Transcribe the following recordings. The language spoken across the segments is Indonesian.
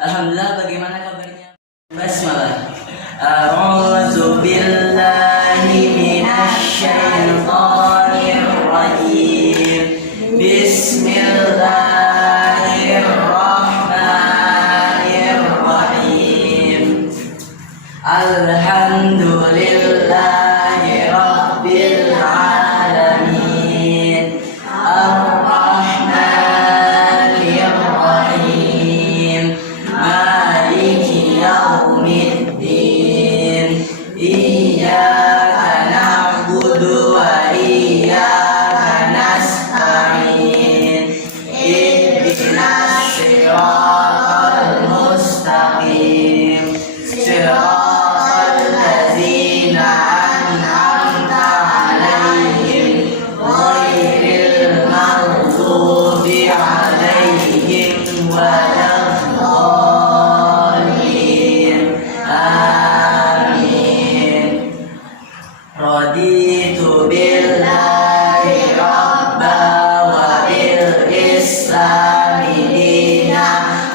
Alhamdulillah, bagaimana kabarnya? Basmalah. A'udzu billahi minasyaitonir rajim. Bismillahirrahmanirrahim. Alhamdulillahi rabbil alamin. Ar-Rahmanir Rahim. Maliki yaumiddin. Iyyaka na'budu wa iyyaka nasta'in. Ihdinas siratal mustaqim. Siratal ladzina an'amta 'alaihim ghairil maghdubi 'alaihim waladdallin. Amin. Raditu billahi rabba wa bil islami dina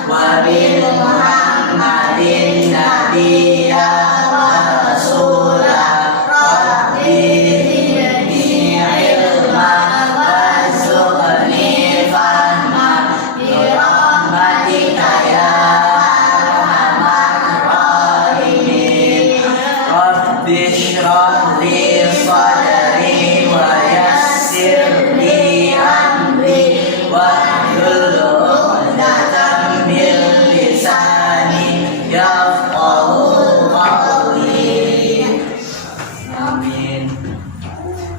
wa bil muhammadin nabiyya wa rasula. Rabbi zidni ilma warzuqni fahma bi rahmatika ya arhamar rahimin. Rabbi shrah li sadri wa yassir li amri wahlul 'uqdatam min lisani yafqahu qawli. Amin.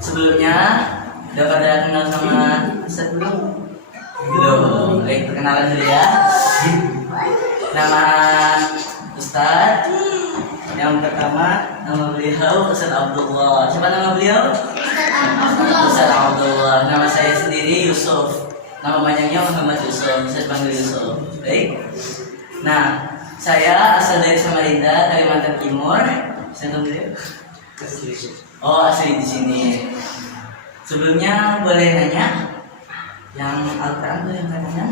Sebelumnya udah pada kenal sama Ustaz belum? Belum. Baik, perkenalan dulu ya. Nama Ustaz yang pertama, nama beliau Ustaz Abdullah. Siapa nama beliau? Ustaz Abdullah. Nama saya sendiri Yusuf. Nama panjangnya Muhammad Yusuf. Saya panggil Yusuf. Baik. Nah, saya asal dari Samarinda, Kalimantan Timur. Saya tahu beliau. Oh, asli di sini. Sebelumnya boleh nanya, yang Al-Quran itu yang katakan?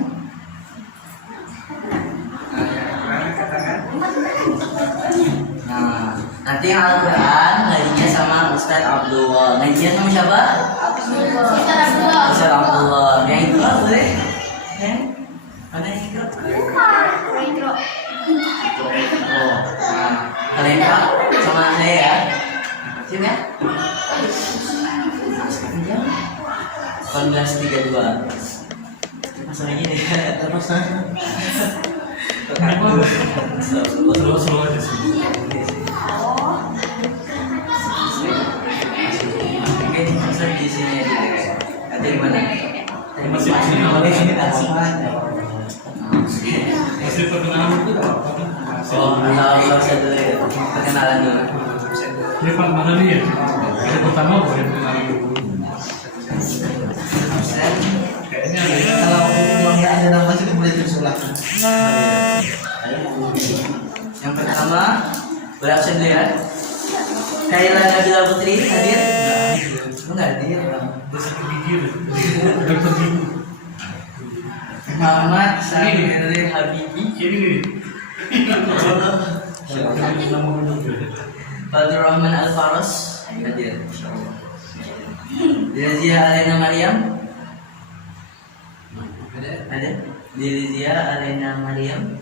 Nah, nanti yang Al-Quran ngajinya sama Ustaz Abdullah. Ngajinya sama siapa? Ustaz Abdullah. Yang itu boleh? Ya? Mana yang itu? Oh, nah, kalian sama saya ya. Sip ya? Nah, sekarang jam 18.32. Langsung aja deh. Terus saya. Terus aja sih. Oke, Ustaz di sini aja. Ada di mana? Masih di sini. Oke, sini atas. Masih perkenalan itu apa? Oh, kalau saya dulu ya. Perkenalan dulu. Ini Pak mana nih ya? Yang pertama boleh perkenalan dulu. Kayaknya ada ya. Kalau uangnya ada nama sih boleh tersulat. Yang pertama, berabsen dulu ya. Kaila Nabila Putri hadir? Enggak hadir. Terus gigi dokter gigi. Muhammad Syahrir Habibi. Ini nama dokter. Fatur Rahman Al-Faros hadir. Insyaallah. Dilizia Alena Maryam. Ada? Dilizia Alena Maryam.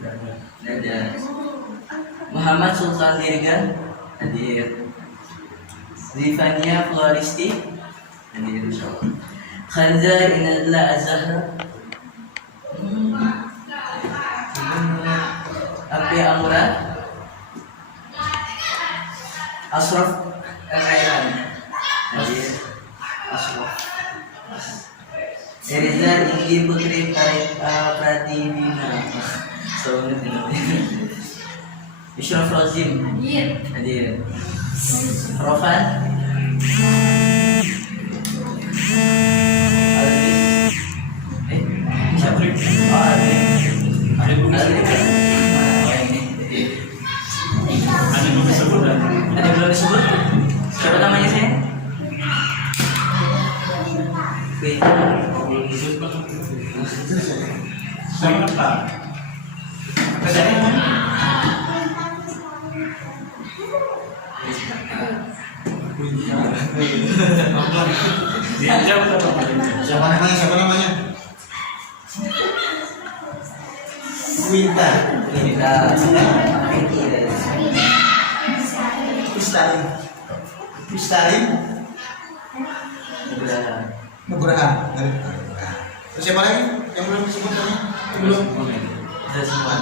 Ada. Muhammad Sultan Dirga hadir. Zifania Floristi hadir insyaallah. Khanza Inadla Az-Zahra. Api Amura. Asraf Al-Khairan hadir. Asraf. Eriza Inggi Putri Pratibina. Ishraf Rozim hadir. Rofan Alvis. Siapa? Oh, Alvis. Ada belum Alvis. ada belum disebut kan? Ada belum disebut? Siapa namanya saya? Oke. Saya apa? Saya Siapa namanya? Siapa namanya? Winta. Kita Ricky deh. Pistarin. Pistarin. Udah. Nugraha. Terus siapa lagi yang belum disebut namanya? Belum. Udah semua.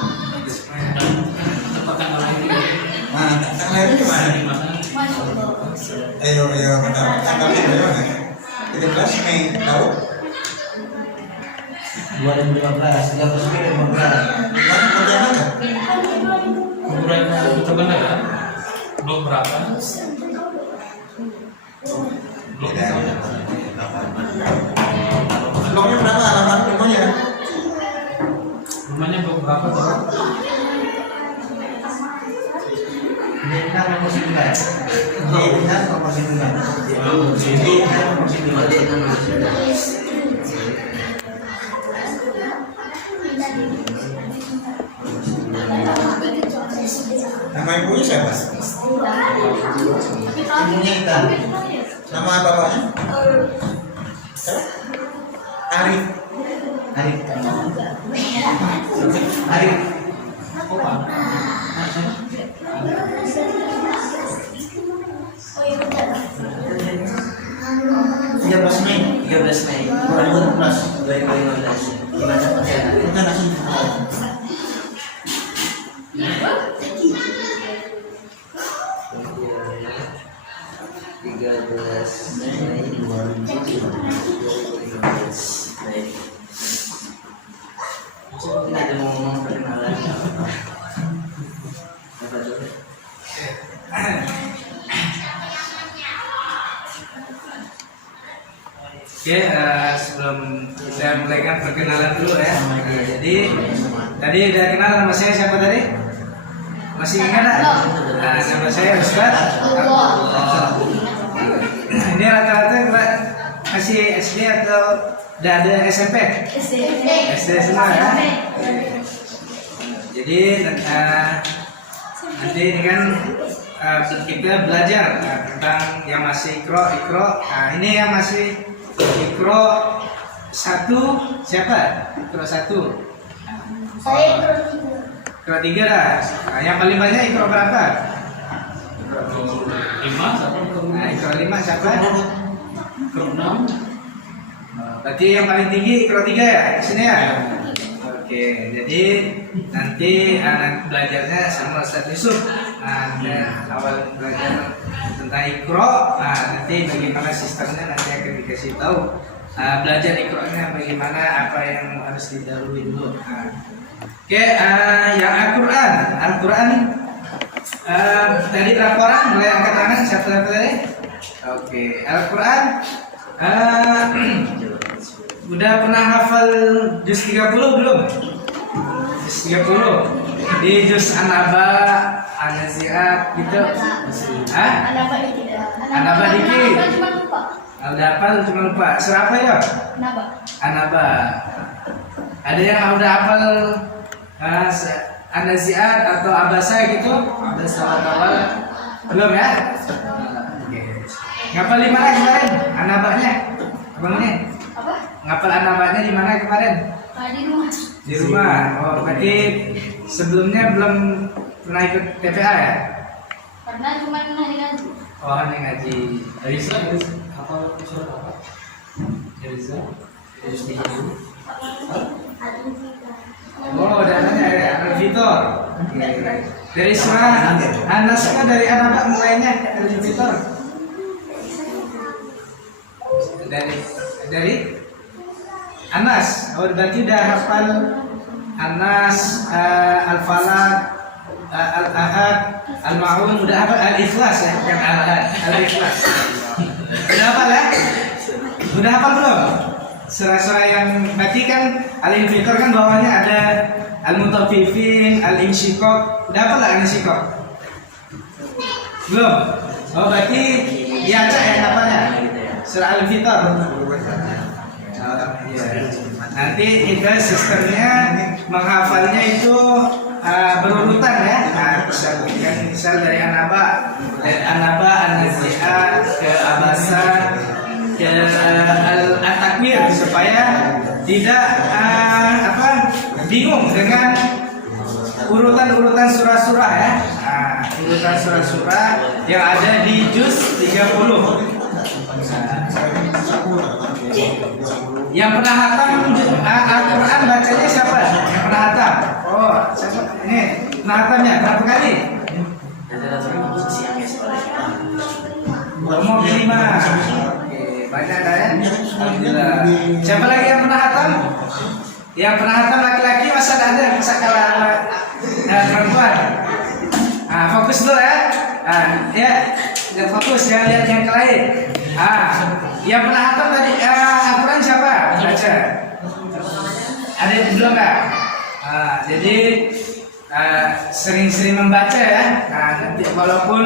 Apakah orang ini? Nah, tanggal lahirnya di mana? Ayo, tanggalnya dari mana? 13 Mei, tahu? 2015, 13 Mei 2015. Mana Pontianak kan? Ukurannya itu benar ya? Blok berapa? Blok Beda. berapa? Bloknya berapa? Alamat rumahnya? Rumahnya blok berapa tuh? Bintang nomor 9. Bintang nomor 9. Oh, Bintang itu. nomor 9. Bintang nomor 9. Nama ibunya siapa? Ibunya kita. Nama bapaknya? Siapa? Arif. Arif. Arif. Apa? 13 Mei. 13 Mei 2015. Gimana Pontianak? Kita langsung. Tiga belas Mei 2015. Baik. Kita ada mau ngomong perkenalan. Apa tuh? Oke, sebelum kita mulaikan perkenalan dulu ya. Jadi tadi udah kenal nama saya siapa tadi? Masih ingat tak? Nah, nama saya Ustaz. Ini rata-rata masih SD atau udah ada SMP? SD semua ya. Jadi nanti ini kan kita belajar tentang yang masih ikro. Nah, ini yang masih ikro 1 siapa? Ikro 1. Saya Ikro 3 lah. Nah, yang paling banyak ikro berapa? Blok 5 siapa? Nah, ikro 5 siapa? Blok 6. Berarti yang paling tinggi ikro 3 ya? Di sini ya? Oke, jadi nanti anak belajarnya sama Ustaz Yusuf. Nah, awal belajar tentang ikro, nah nanti bagaimana sistemnya nanti akan dikasih tahu. Belajar ikronya bagaimana, apa yang harus didahului dulu. Nah, oke, yang Al-Quran, tadi berapa orang mulai angkat tangan? Siapa tadi? Oke, Al-Quran. Udah pernah hafal juz 30 belum? Juz 30. Di juz An-Naba, An-Nazi'at gitu. Hah? An-Naba dikit. Udah hafal cuma lupa. Surah apa ya? An-Naba. Ada yang udah hafal An-Nazi'at atau Abasa gitu? Abasa awal. Belum ya? Oke. Ngapal di mana kemarin? An-Nabanya? Abangnya? Ngapal An-Nabanya di mana kemarin? Di rumah. Oh, berarti sebelumnya belum pernah ikut TPA ya? Pernah cuma hari ngaji. Oh, hanya ngaji. Risa apa surat apa? Risa. Oh, dananya ya, Al-Fitor. Dari surah Anas kan dari An-Naba mulainya Al-Fitor. Dari Anas. Oh, berarti udah hafal Anas, Al-Falaq, Al-Ahad, Al-Ma'un, udah hafal Al-Ikhlas ya, bukan Al-Ahad, Al-Ikhlas. Udah hafal ya? Udah hafal belum? Surah-surah yang berarti kan Al-Infitor kan bawahnya ada Al-Mutaffifin, Al-Insyiqaq. Udah hafal lah Al-Insyiqaq? Belum? Oh, berarti diacak ya hafalnya? Surah Al-Fitor. Nanti kita sistemnya menghafalnya itu berurutan ya. Nah, misal dari An-Naba, An-Nazi'at ke Abasa ke At-Takwir. tidak bingung dengan urutan-urutan surah-surah ya. Urutan surah-surah yang ada di juz 30. Yang pernah hatam Al-Quran bacanya siapa? Yang pernah hatam? Oh, siapa? Ini pernah hatamnya berapa kali? Mau kelima. Oke, banyak dah ya. Alhamdulillah. Siapa lagi yang pernah hatam? Yang pernah hatam laki-laki masa ada kalah perempuan. Fokus dulu ya. Ya, fokus jangan lihat yang lain. Yang pernah hatam tadi Al-Quran siapa? Baca. Ada yang belum nggak? Jadi sering-sering membaca ya. Nanti walaupun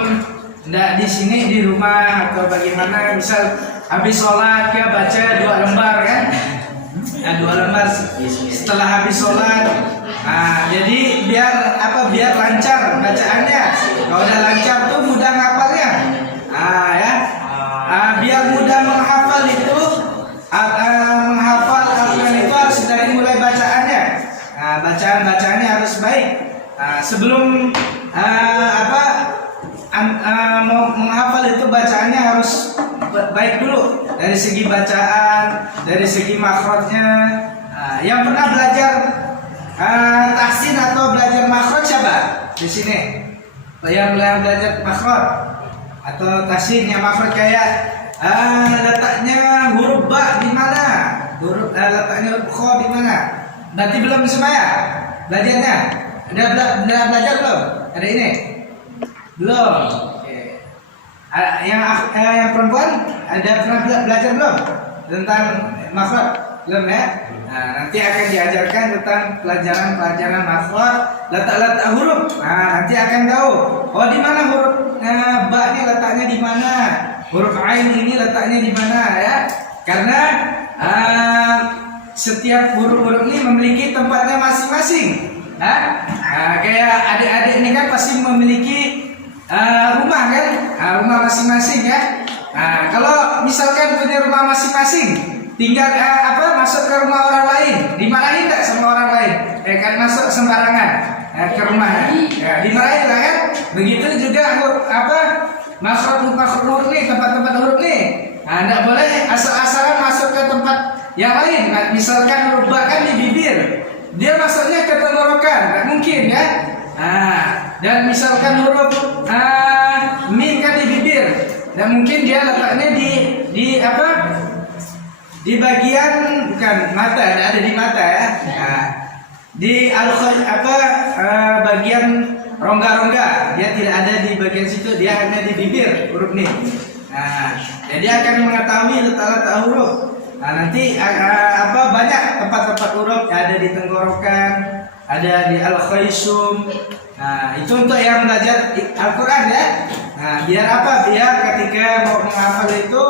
tidak di sini di rumah atau bagaimana, misal habis sholat ya baca 2 lembar kan? 2 lembar setelah habis sholat. Jadi biar lancar bacaannya. Kalau udah lancar tuh mudah ngapalnya. Biar mudah menghafal itu, menghafal Al-Quran itu harus dari mulai bacaannya. Bacaannya harus baik. Sebelum mau menghafal itu bacaannya harus baik dulu dari segi bacaan, dari segi makhrajnya. Yang pernah belajar tahsin atau belajar makhraj siapa di sini? Yang belajar makhraj atau tahsin yang makhraj kayak letaknya huruf ba di mana? Letaknya huruf kha di mana? Berarti belum semua belajarnya. Udah belajar belum? Ada ini? Belum. Oke. Yang perempuan ada pernah belajar belum tentang makhraj? Belum ya? Nanti akan diajarkan tentang pelajaran makhraj, letak-letak huruf. Nanti akan tahu. Oh, di mana huruf ba ini letaknya di mana? Huruf ain ini letaknya di mana ya? Karena setiap huruf-huruf ini memiliki tempatnya masing-masing. Kayak adik-adik ini kan pasti memiliki rumah kan? Rumah masing-masing ya. Kalau misalkan punya rumah masing-masing, tinggal masuk ke rumah orang lain, dimarahin tak sama orang lain? Kan masuk sembarangan ke rumahnya, dimarahin lah kan? Begitu juga makhraj huruf nih, tempat-tempat huruf nih. Tidak boleh asal-asalan masuk ke tempat yang lain. Misalkan huruf ba kan di bibir, dia masuknya ke tenggorokan, nggak mungkin ya. Dan misalkan huruf mim kan di bibir, dan mungkin dia letaknya di bagian bukan mata, ada di mata ya. Di bagian rongga-rongga, dia tidak ada di bagian situ, dia hanya di bibir huruf nih. Jadi akan mengetahui letak-letak huruf. Nanti banyak tempat-tempat huruf ada di tenggorokan, ada di al-khaysum. Itu untuk yang belajar Al-Quran ya. Biar biar ketika mau menghafal itu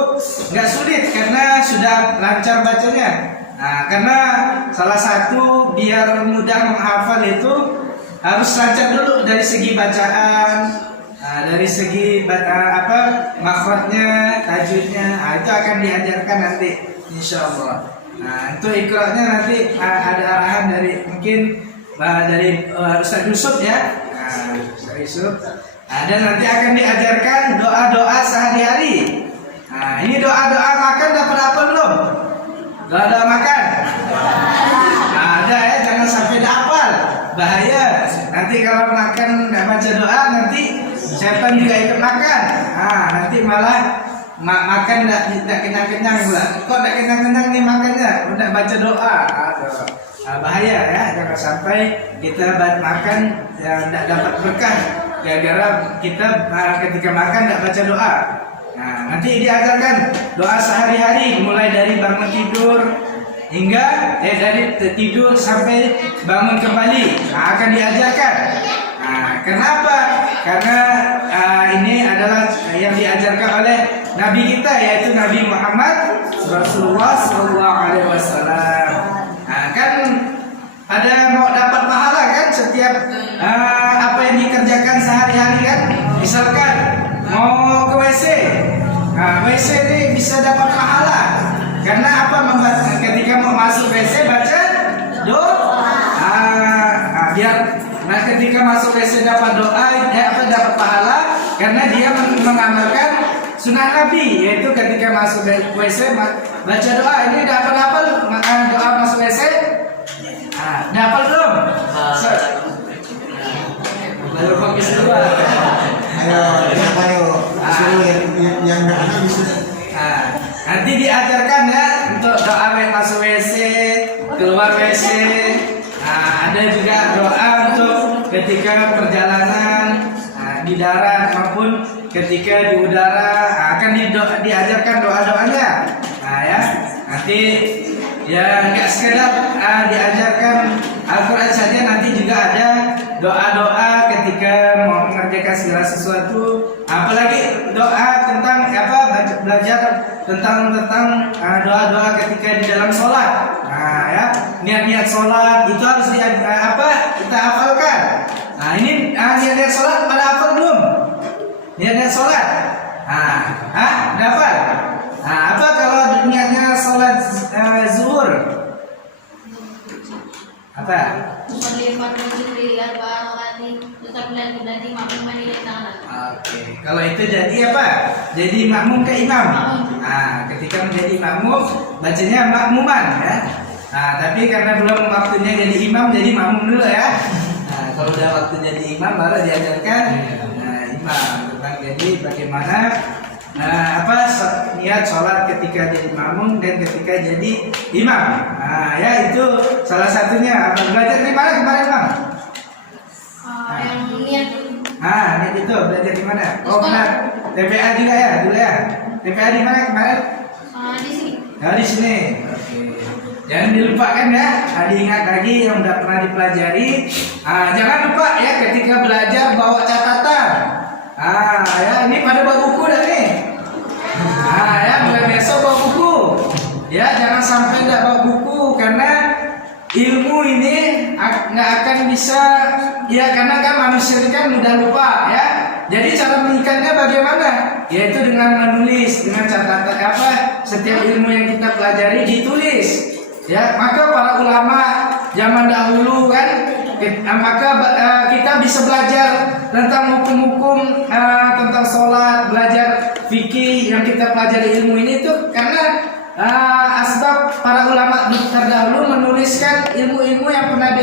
nggak sulit karena sudah lancar bacanya. Karena salah satu biar mudah menghafal itu harus lancar dulu dari segi bacaan, dari segi makhrajnya, tajwidnya. Itu akan diajarkan nanti insyaallah. Itu ikra'nya nanti ada arahan dari mungkin dari Ustaz Yusuf ya. Ustaz Yusuf. Dan nanti akan diajarkan doa-doa sehari-hari. Ini doa-doa makan dapat apa belum? Doa-doa makan. Ada ya, jangan sampai dihafal. Bahaya. Nanti kalau makan nggak baca doa, nanti setan juga ikut makan. Nanti malah makan tidak kenyang-kenyang pula. Kok tidak kenyang-kenyang nih makannya? Udah baca doa. Bahaya ya, jangan sampai kita makan yang tidak dapat berkah gara-gara kita ketika makan tidak baca doa. Nanti diajarkan doa sehari-hari mulai dari bangun tidur hingga dari tidur sampai bangun kembali. Akan diajarkan. Kenapa? Karena ini adalah yang diajarkan oleh Nabi kita, yaitu Nabi Muhammad Rasulullah SAW. Kan ada mau dapat pahala kan setiap apa yang dikerjakan sehari-hari kan. Misalkan mau ke WC, WC ini bisa dapat pahala. Karena apa? Ketika mau masuk WC baca doa. Biar ketika masuk WC dapat doa, dapat pahala karena dia mengamalkan sunnah Nabi, yaitu ketika masuk WC baca doa. Ini dapat apa doa masuk WC? Dapat belum? Baru fokus dua. Ayo, suruh yang nggak ada disuruh. Nanti diajarkan ya untuk doa masuk WC, keluar WC. Ada juga doa untuk ketika perjalanan di darat maupun ketika di udara. Akan diajarkan doa-doanya. Ya, nanti ya nggak sekedar diajarkan Al-Quran saja, nanti juga ada doa-doa ketika mau mengerjakan segala sesuatu. Apalagi doa tentang belajar tentang doa-doa ketika di dalam sholat. Ya, niat-niat sholat itu harus kita hafalkan. Ini niat-niat sholat pada hafal belum? Niat-niat sholat. Dapat. Apa kalau niatnya sholat zuhur? Apa? Oke, kalau itu jadi apa? Jadi makmum ke imam. Ketika menjadi makmum, bacanya makmuman ya. Tapi karena belum waktunya jadi imam, jadi makmum dulu ya. Kalau udah waktu jadi imam baru diajarkan imam tentang jadi bagaimana niat sholat ketika jadi makmum dan ketika jadi imam. Ya itu salah satunya. Belajar di mana kemarin bang? Yang niat. Niat itu belajar di mana? Oh benar. TPA juga ya dulu ya. TPA di mana kemarin? Di sini. Di sini. Oke. Jangan dilupakan ya. Diingat lagi yang udah pernah dipelajari. Jangan lupa ya ketika belajar bawa catatan. Ya ini pada bawa buku dah nih. Ya mulai besok bawa buku. Ya jangan sampai tidak bawa buku karena ilmu ini nggak akan bisa ya, karena kan manusia ini kan mudah lupa ya. Jadi cara meningkatnya bagaimana? Yaitu dengan menulis, dengan catatan setiap ilmu yang kita pelajari ditulis. Ya, maka para ulama zaman dahulu kan, maka kita bisa belajar tentang hukum-hukum tentang sholat, belajar fikih yang kita pelajari ilmu ini tuh karena asbab para ulama terdahulu menuliskan ilmu-ilmu yang pernah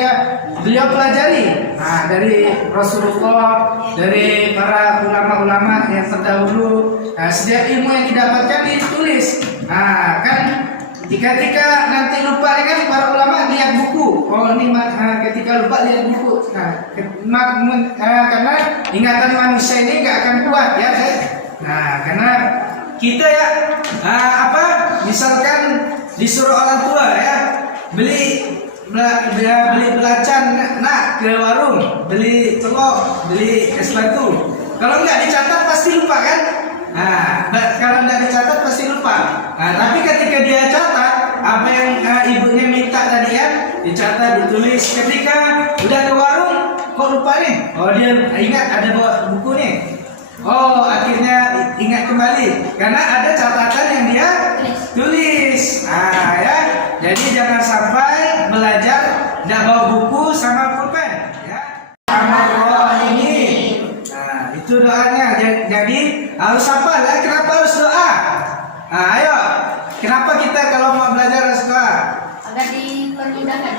beliau pelajari. Dari Rasulullah, dari para ulama-ulama yang terdahulu, setiap ilmu yang didapatkan ditulis. Kan ketika nanti lupa kan para ulama lihat buku. Ketika lupa lihat buku. Karena ingatan manusia ini nggak akan kuat ya. Karena kita ya misalkan disuruh orang tua ya beli belacan ke warung, beli telur, beli es batu. Kalau nggak dicatat pasti lupa kan? Kalau nggak dicatat pasti lupa. Tapi ketika dia catat apa yang ibunya minta tadi ya, dicatat, ditulis. Ketika udah ke warung, kok lupa nih? Oh dia ingat ada bawa buku nih. Oh akhirnya ingat kembali karena ada catatan yang dia tulis. Ya, jadi jangan sampai belajar nggak bawa buku sama pulpen. Ya, Allah ini. Itu doanya. Jadi harus hafal ya. Kenapa harus doa? Ayo. Kenapa kita kalau mau belajar harus doa? Agar dipermudahkan.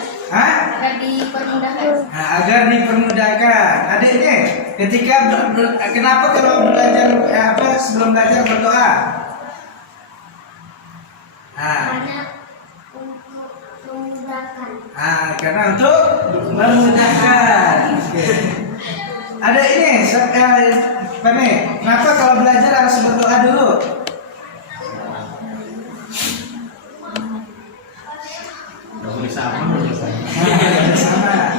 Agar dipermudahkan. Adiknya, ketika kenapa kalau belajar sebelum belajar berdoa? Karena untuk memudahkan. Karena untuk memudahkan. Ada ini, kenapa kalau belajar harus berdoa dulu? Sama.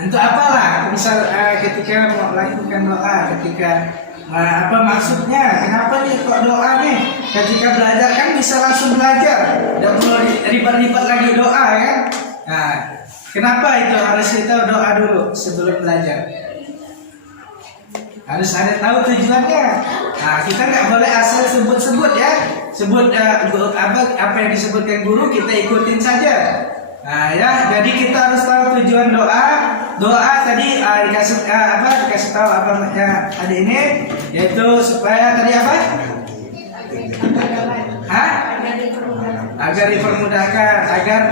Untuk apalah? Misal ketika mau melakukan doa, ketika maksudnya? Kenapa nih kok doa nih? Ketika belajar kan bisa langsung belajar, tidak perlu ribet-ribet lagi doa kan? Kenapa itu harus kita doa dulu sebelum belajar? harus ada tahu tujuannya. Nah, kita nggak boleh asal sebut-sebut ya, sebut apa yang disebutkan guru kita ikutin saja. Nah ya, jadi kita harus tahu tujuan doa. Doa tadi dikasih tahu apa ya ada ini, yaitu supaya tadi apa? Hah? Agar dipermudahkan, agar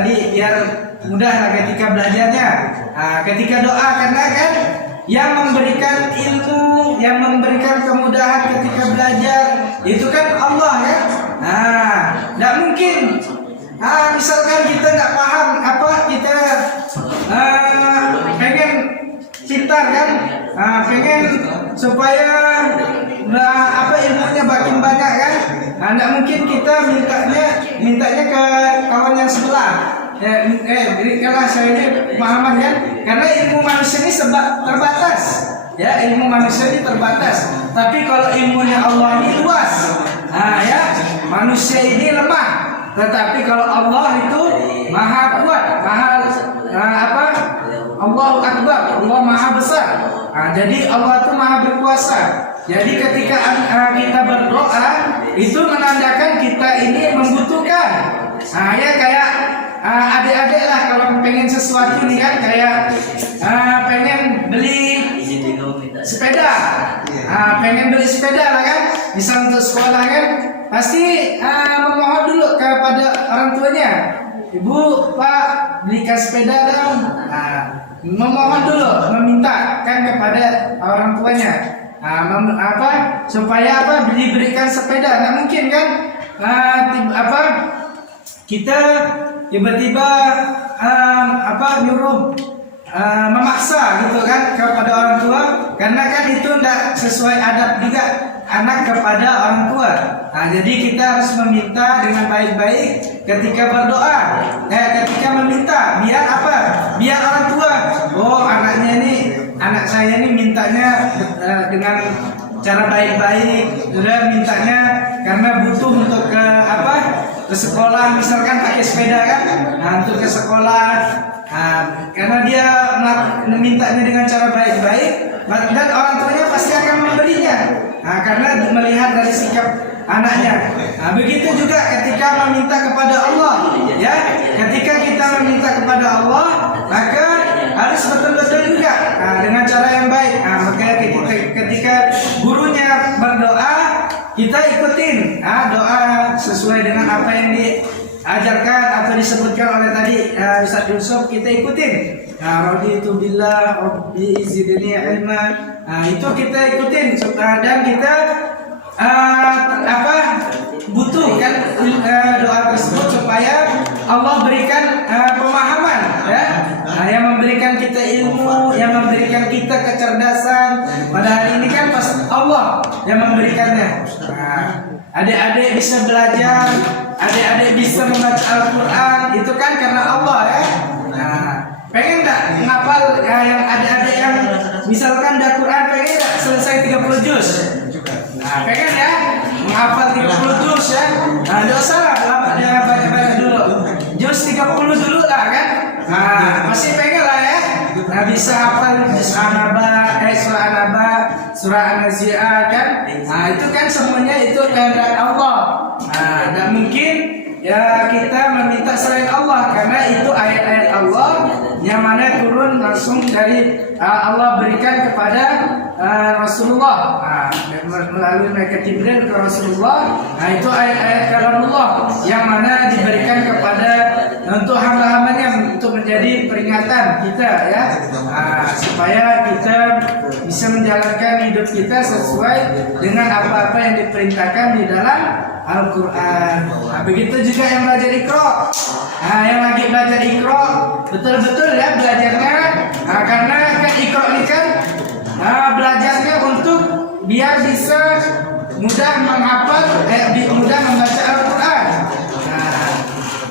tadi biar mudah ketika belajarnya. Ketika doa, karena kan yang memberikan ilmu, yang memberikan kemudahan ketika belajar itu kan Allah ya. Nah, tidak mungkin. Misalkan kita nggak paham kita pengen pintar kan, pengen supaya ilmunya makin banyak kan. Nggak mungkin kita mintanya ke kawan yang sebelah. Berikanlah saya ini pemahaman kan, karena ilmu manusia ini terbatas. Ya, ilmu manusia ini terbatas. Tapi kalau ilmunya Allah ini luas. Manusia ini lemah. Tetapi kalau Allah itu maha kuat, Allahu Akbar, Allah maha besar. Jadi Allah itu maha berkuasa. Jadi ketika kita berdoa itu menandakan kita ini membutuhkan. Ya kayak adik-adik lah kalau pengen sesuatu nih kan, kayak pengen beli sepeda, pengen beli sepeda lah kan, bisa untuk sekolah kan, pasti memohon dulu kepada orang tuanya, ibu, pak, belikan sepeda dong. Memohon dulu, meminta kan kepada orang tuanya, supaya diberikan sepeda. Nggak mungkin kan, kita tiba-tiba nyuruh memaksa gitu kan kepada orang tua, karena kan itu tidak sesuai adab juga anak kepada orang tua. Jadi kita harus meminta dengan baik-baik ketika berdoa, ketika meminta, biar apa? Biar orang tua, anak saya ini mintanya dengan cara baik-baik, mintanya karena butuh untuk ke sekolah, misalkan pakai sepeda kan, untuk ke sekolah. Karena dia memintanya dengan cara baik-baik, dan orang tuanya pasti akan memberinya, karena melihat dari sikap anaknya. Begitu juga ketika meminta kepada Allah, ya. Ketika kita meminta kepada Allah, maka harus betul-betul juga dengan cara yang baik. Maka ketika gurunya berdoa, kita ikutin doa sesuai dengan apa yang diajarkan atau disebutkan oleh tadi Ustaz Yusuf, kita ikutin. Raditu billah rabbi zidni ilma. Itu kita ikutin, dan kita butuh kan doa tersebut supaya Allah berikan pemahaman ya, yang memberikan kita ilmu, yang memberikan kita kecerdasan. Pada hari ini kan pas Allah yang memberikannya. Adik-adik bisa belajar, adik-adik bisa membaca Al-Quran, itu kan karena Allah ya. Pengen nggak ngapal yang adik-adik yang misalkan ada Quran, pengen nggak selesai 30 juz? Pengen ya menghafal 30 juz ya. Nggak usah lah lama banyak-banyak dulu, juz 30 dulu lah kan. Masih pengen lah ya. Bisa hafal surah An-Naba, surah An-Nazi'at kan. Itu kan semuanya itu kehendak Allah. Nggak mungkin ya kita meminta selain Allah, karena itu ayat-ayat Allah yang mana turun langsung dari Allah berikan kepada Rasulullah, melalui malaikat Jibril ke Rasulullah. Itu ayat-ayat kalamullah yang mana diberikan kepada untuk hamba-hambanya untuk menjadi peringatan kita ya, supaya kita bisa menjalankan hidup kita sesuai dengan apa-apa yang diperintahkan di dalam Al-Quran. Begitu juga yang belajar Iqra. Yang lagi belajar Iqra, betul-betul ya belajarnya, karena kan Iqra ini kan belajarnya untuk biar bisa mudah menghafal, mudah membaca Al-Quran.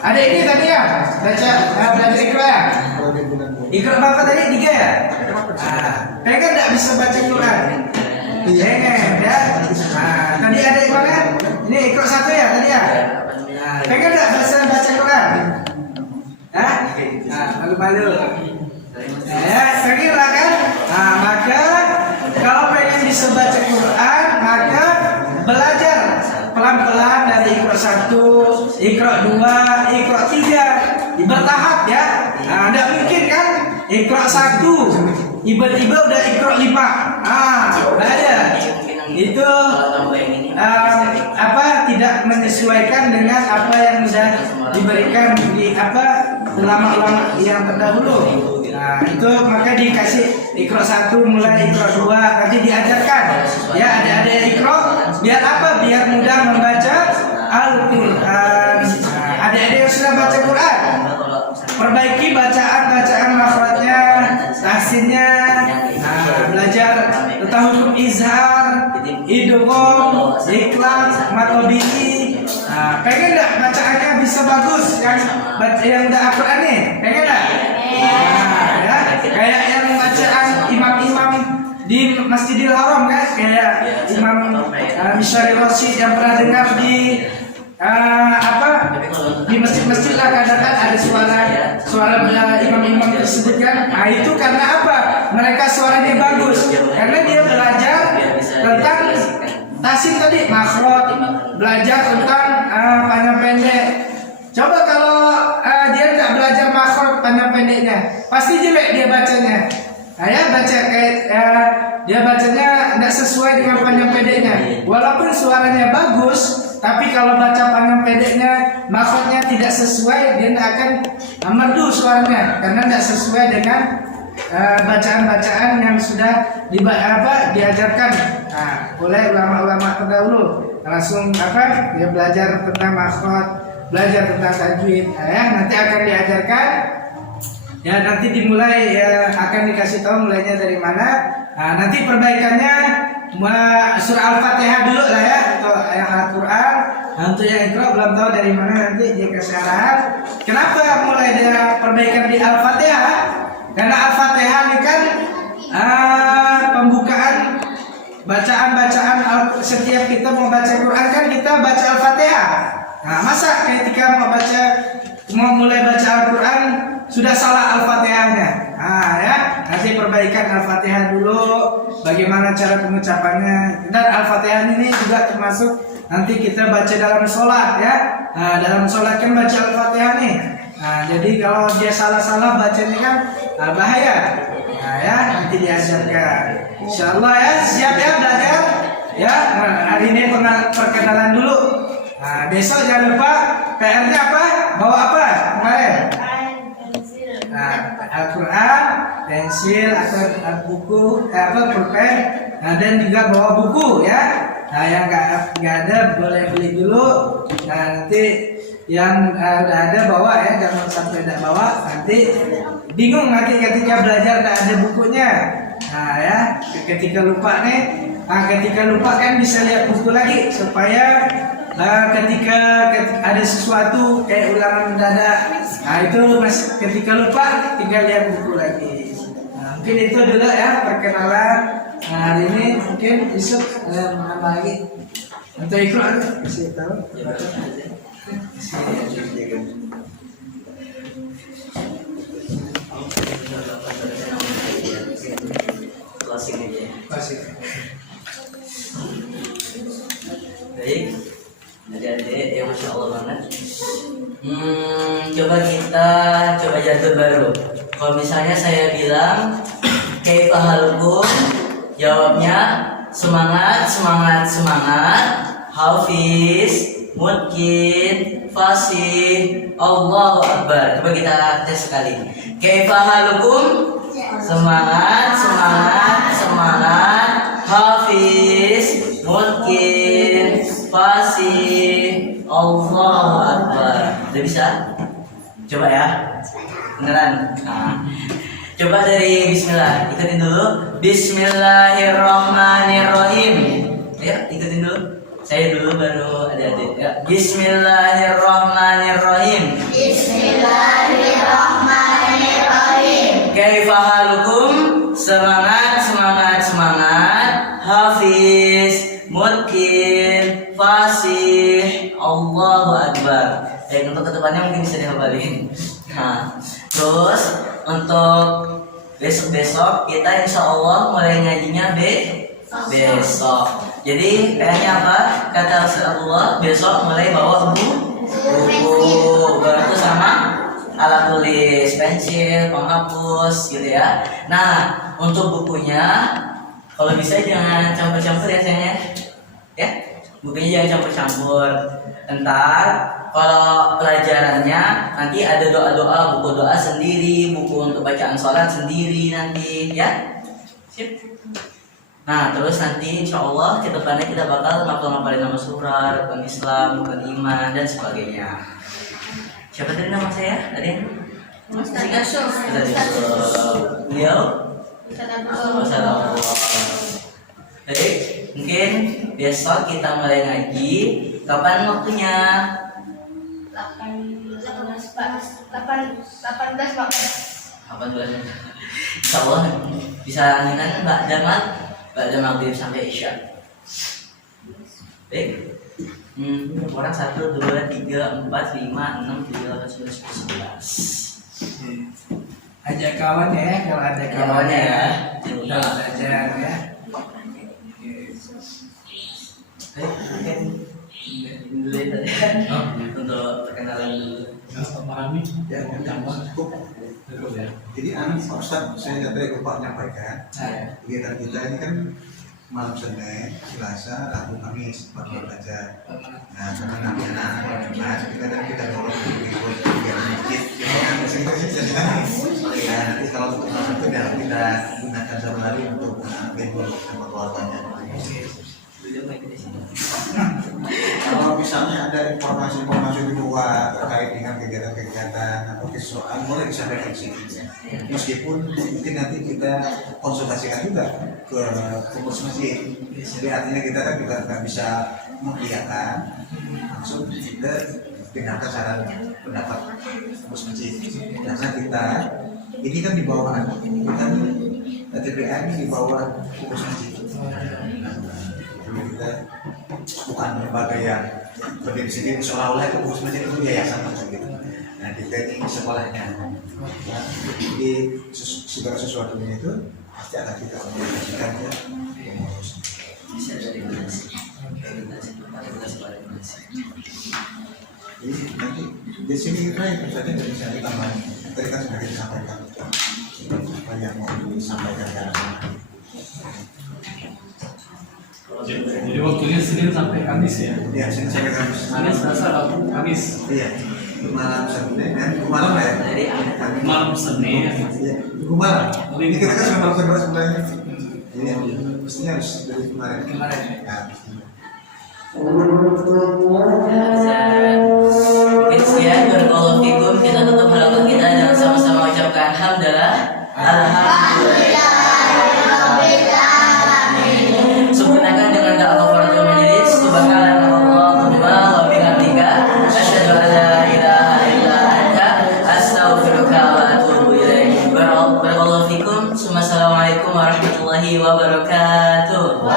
Ada ini tadi ya, belajar Iqra ya. Iqra berapa tadi? 3 ya. Pengen nggak bisa baca Quran? Pengen ya. Tadi ada yang mana? Ini Iqra 1 ya tadi ya. Pengen nggak bisa baca Quran? Malu-malu. Pengen lah kan? Maka bertahap ya. Nah, tidak mungkin kan Iqra 1 tiba-tiba udah Iqra 5. Bahaya. Itu tidak menyesuaikan dengan apa yang sudah diberikan di ulama-ulama yang terdahulu. Nah, itu maka dikasih Iqra 1 mulai Iqra 2 nanti diajarkan ya ada Iqra biar apa? Biar mudah membaca Al-Qur'an. Adik-adik yang sudah baca Quran, perbaiki bacaan makhrajnya, tahsinnya, belajar tentang hukum izhar, idgham, ikhlas, matobi'i. Pengen nggak bacaannya bisa bagus yang udah Al-Quran nih? Pengen nggak? Ya, kayak yang bacaan imam-imam di Masjidil Haram kan, kayak Imam Misyari Rasyid yang pernah dengar di di masjid-masjid lah kadang ada suara imam-imam tersebut kan. Itu karena apa? Mereka suaranya bagus karena dia belajar tentang tasim tadi, makhraj, belajar tentang panjang pendek. Coba kalau dia nggak belajar makhraj panjang pendeknya, pasti jelek dia bacanya. Dia bacanya nggak sesuai dengan panjang pendeknya. Walaupun suaranya bagus, tapi kalau baca panjang pendeknya, makhrajnya tidak sesuai, dia tidak akan merdu suaranya karena tidak sesuai dengan bacaan-bacaan yang sudah diajarkan oleh ulama-ulama terdahulu. Langsung dia belajar tentang makhraj, belajar tentang tajwid. Nanti akan diajarkan. Ya nanti dimulai akan dikasih tahu mulainya dari mana. Nanti perbaikannya surah Al-Fatihah dulu lah ya untuk yang Al-Quran. Untuk yang Iqra belum tahu dari mana nanti dikasih arahan. Kenapa mulai dari perbaikan di Al-Fatihah? Karena Al-Fatihah ini kan pembukaan bacaan-bacaan setiap kita mau baca Quran kan kita baca Al-Fatihah. Masa ketika mau mulai baca Al-Quran sudah salah Al-Fatihahnya? Nanti perbaikan Al-Fatihah dulu, bagaimana cara pengucapannya. Dan Al-Fatihah ini juga termasuk nanti kita baca dalam sholat ya. Dalam sholat kan baca Al-Fatihah nih. Jadi kalau dia salah-salah bacanya kan bahaya. Nanti diajarkan. Insyaallah ya, siap ya belajar. Ya, hari ini perkenalan dulu. Besok jangan lupa PR-nya apa? Bawa apa kemarin? Al-Quran, pensil atau buku, pulpen, dan juga bawa buku ya. Yang nggak ada boleh beli dulu. Nanti yang udah ada bawa ya, jangan sampai tidak bawa. Nanti bingung nanti ketika belajar nggak ada bukunya. Ketika lupa nih, ketika lupa kan bisa lihat buku lagi supaya ketika ada sesuatu kayak ulangan mendadak, itu ketika lupa tinggal lihat buku lagi. Mungkin itu dulu ya perkenalan hari ini. Mungkin besok ada menambah lagi. Untuk Iqra kasih tahu. Closing aja. Baik. Adik-adik ya Masya Allah banget. Coba kita jadwal baru. Kalau misalnya saya bilang kaifa halukum, jawabnya semangat, semangat, semangat. Hafiz, mungkin, fasih, Allahu Akbar. Coba kita tes sekali. Kaifa halukum, semangat, semangat, semangat. Hafiz, mungkin, fasih, Allahu Akbar. Udah bisa? Coba ya. Beneran. Coba dari Bismillah. Ikutin dulu. Bismillahirrahmanirrahim. Ya, ikutin dulu. Saya dulu baru adik-adik. Ya. Bismillahirrahmanirrahim. Bismillahirrahmanirrahim. Kaifa halukum? Semangat, semangat, semangat. Hafiz, mungkin, fasih, Allahu Akbar. Untuk kedepannya mungkin bisa dihafalin. Terus untuk besok-besok kita insya Allah mulai ngajinya besok. Jadi kayaknya apa? Kata Rasulullah besok mulai bawa buku baru sama alat tulis, pensil, penghapus gitu ya. Nah, untuk bukunya kalau bisa jangan campur-campur ya sayangnya. Ya, bukunya jangan campur-campur. Entar kalau pelajarannya nanti ada doa-doa, buku doa sendiri, buku untuk bacaan sholat sendiri nanti ya. Sip. Nah, terus nanti insya Allah ke depannya kita bakal ngapalin nama surat, rukun Islam, rukun iman, dan sebagainya. Siapa tadi nama saya? Ada yang? Ustaz Yusuf. Ustaz Yusuf. Beliau? Ustaz Abdullah. Baik, mungkin besok kita mulai ngaji. Kapan waktunya? 18 Pak. 18. Insya Allah bisa dengan Mbak Damat. Pada maghrib sampai isya. Baik. Orang 1, 2, 3, 4, 5, 6, 7, 8, 9, 10, 11. Ajak kawannya ya, kalau ada Kawannya ya. Kita belajar ya. Baik, mungkin dulu itu ya. Untuk perkenalan dulu. Memahami Ya, tambah cukup. terus ya. Jadi Pak Ustadz, saya tadi lupa menyampaikan kegiatan kita ini kan malam Senin, Selasa, Rabu, Kamis buat belajar. Nah, karena nanti anak-anak Jumat kita dorong untuk kegiatan masjid. Yang biasanya kita jadi ya nanti kalau itu kita gunakan satu hari untuk bebel sama keluarganya. Kalau misalnya ada informasi-informasi di luar terkait dengan kegiatan-kegiatan atau soal boleh disampaikan di sini. Meskipun mungkin nanti kita konsultasikan juga ke pengurus masjid. Jadi artinya kita kan juga nggak bisa mengiyakan langsung kita dengarkan saran pendapat pengurus masjid. Karena kita ini kan di bawah kita TPA ini di bawah pengurus masjid. Jadi kita bukan lembaga yang berdiri sendiri seolah-olah itu pengurus masjid itu yayasan gitu. Nah kita ini sekolahnya. Jadi segala sesuatunya itu pasti akan kita komunikasikan ya. Bisa dari donasi. Jadi nanti di sini kita itu saja dari saya tambah. Tadi kan sudah disampaikan apa yang mau disampaikan ke anak-anak. Jadi waktunya Senin sampai Kamis ya. Ya, sini saya katakan Senin, Selasa, Rabu, Kamis. iya, malam Senin kan malam ya. Jadi Malam Senin. Iya, minggu malam. Ini kita kan sudah malam sebenarnya. Jadi mestinya harus dari kemarin. Nah, mungkin sekian barakallahu fikum. Kita tutup halaman kita dan sama-sama ucapkan hamdalah. Alhamdulillah. Sempurnakan dengan doa kafaratul majelis. Subhanallahumma wa bihamdika asyhadu an la ilaha illa anta astaghfiruka wa atubu ilaik. Barakallahu fikum. Assalamualaikum warahmatullahi wabarakatuh.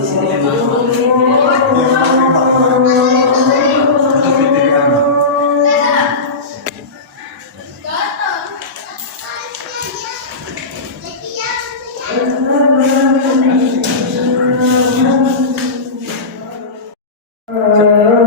Di sini memang Thank you.